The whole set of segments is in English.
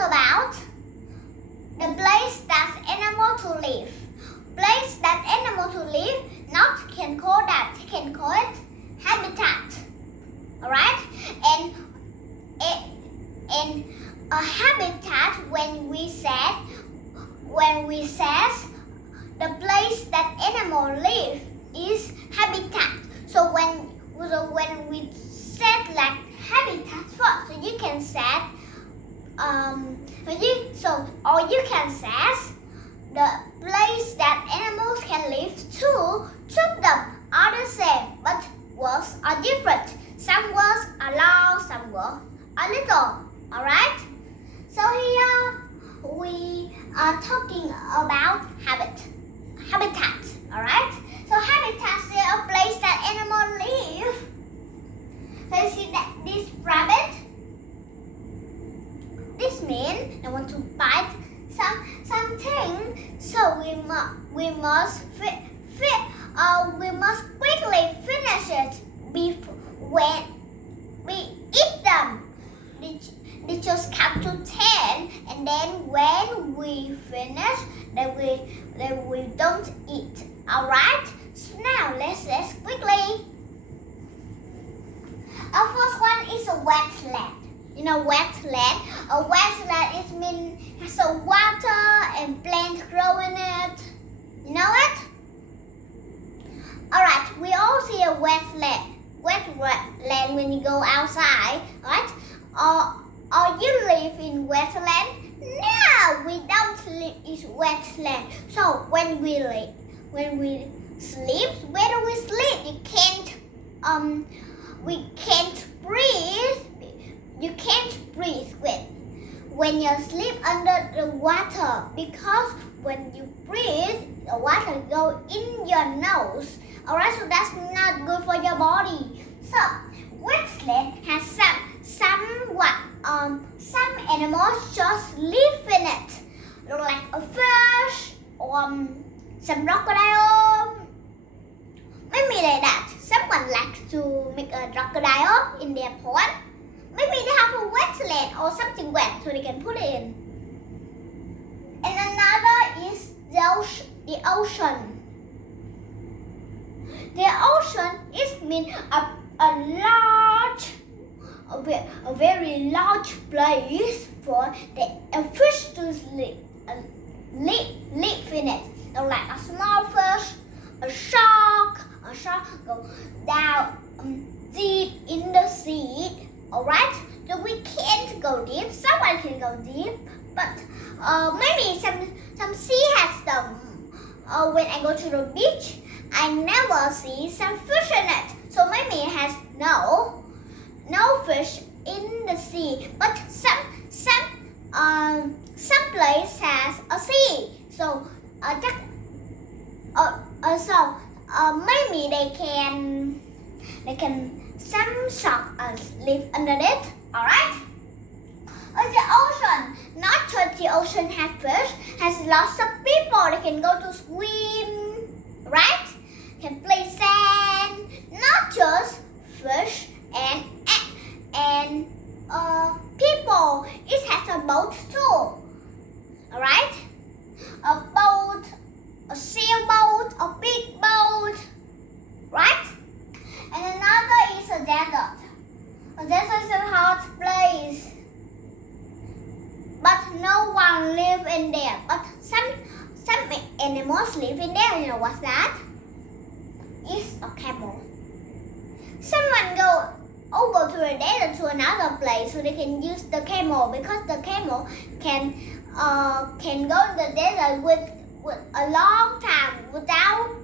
about the place that animal to live. Place that animal to live, not can call that, can call it habitat. Alright? And a habitat when we said the place that animal live is habitat. So when we said like habitat first, so you can say or you can say the place that animals can live too. Two of them are the same, but words are different. Some words are long, some words are little. Alright? So here we are talking about habitat. Alright? So habitat is a place that animals live. So you see that this rabbit? This means they want to bite something. So we must quickly finish it before when we eat them. They just count to 10, and then when we finish, then we don't eat. Alright? So now let's quickly. Our first one is a wetland. You know wetland? A wetland has a water and plants grow in it. You know it? Alright, we all see a wetland when you go outside, right? Or you live in wetland? No, we don't live in wetland. So when we sleep, where do we sleep? We can't breathe. You can't breathe when you sleep under the water, because when you breathe, the water go in your nose. Alright, so that's not good for your body. So wetland has some animals just live in it, like a fish or some crocodile. Maybe like that. Someone likes to make a crocodile in their pond. Maybe they have a wetland or something wet so they can put it in. And another is the ocean. The ocean is mean a very large place for a fish to live in it. So like a small fish, a shark go down deep in the sea. Alright, so we can't go deep. Someone can go deep, but maybe some sea has them. When I go to the beach, I never see some fish in it. So maybe it has no fish in the sea. But some place has a sea. So maybe they can some sharks live under it. Alright? The ocean, not just the ocean has fish, has lots of people. They can go to swim, right? Can play sand, not just fish and people. It has a boat too. Alright? A boat, a sailboat, a big boat, right? And another is a desert. A desert is a hot place, but no one lives in there. But some animals live in there. You know what's that? It's a camel. Someone go over to a desert to another place so they can use the camel, because the camel can go in the desert with a long time without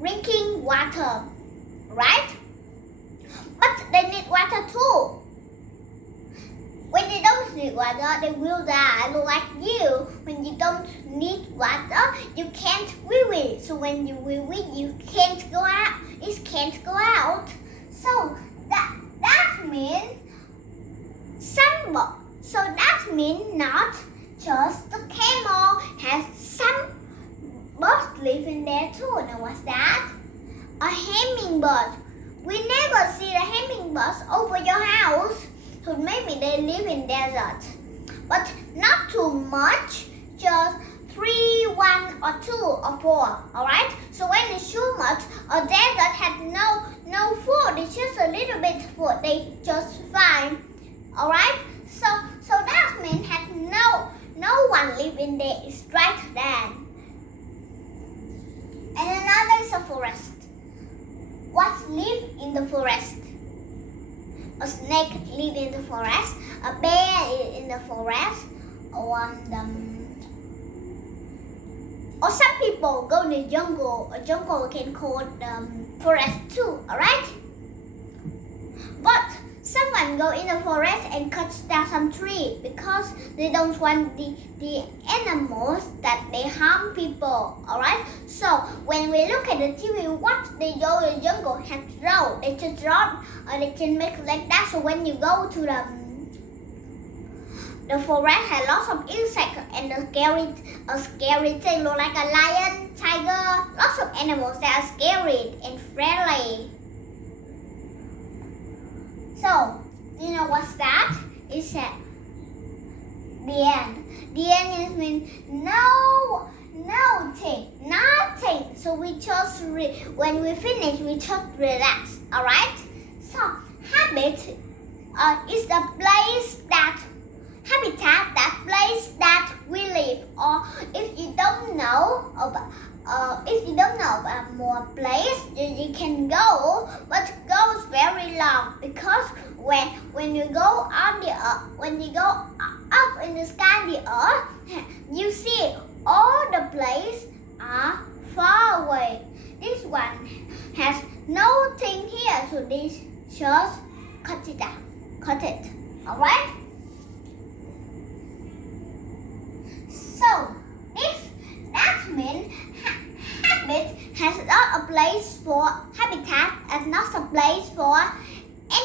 drinking water, right? But they need water too. When they don't need water, they will die. Like you, when you don't need water, you can't wee-wee. So when you wee-wee, you can't go out. It can't go out. So that means not just the camel, has some birds live in there too. Now what's that? A hummingbird. We never see the hummingbirds over your house. So maybe they live in desert. but not too much, just 3, 1 or 2 or 4, alright? So when it's too much, a desert had no food, it's just a little bit food, they just fine, alright? So that means had no one living there is right then. And another is a forest. What live in the forest? A snake live in the forest, a bear is in the forest, or some people go in the jungle. A jungle can call forest too, alright? But someone go in the forest and cut down some tree because they don't want the animals that they harm people, alright? So when we look at the TV, what they go in the jungle has road, they just run or they can make like that. So when you go to the forest has lots of insects and a scary thing look like a lion, tiger, lots of animals that are scary and friendly. So, you know what's that? It's the end. The end is mean nothing. So we just when we finish, we just relax. Alright? So habit is the place that habitat, that place that we live. Or if you don't know about more place, you can go, but go is very long because when you go on the earth, when you go up in the sky, the earth, you see all the places are far away. This one has nothing here, so this just cut it down, cut it. Alright? So that means habit has not a place for habitat and not a place for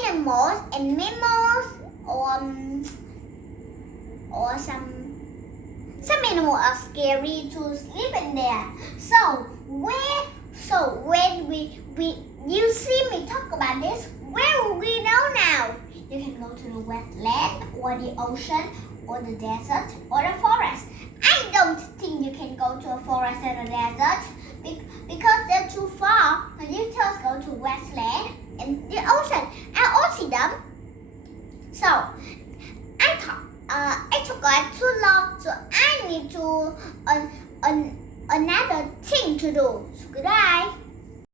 animals and mammals or some animals are scary to live in there. So when you see me talk about this, where will we know now? You can go to the wetland or the ocean or the desert or the forest. I don't think you can go to a forest and a desert because they're too far. You just go to wetland and the ocean. I all see them. So I took too long, so I need to another thing to do. So goodbye.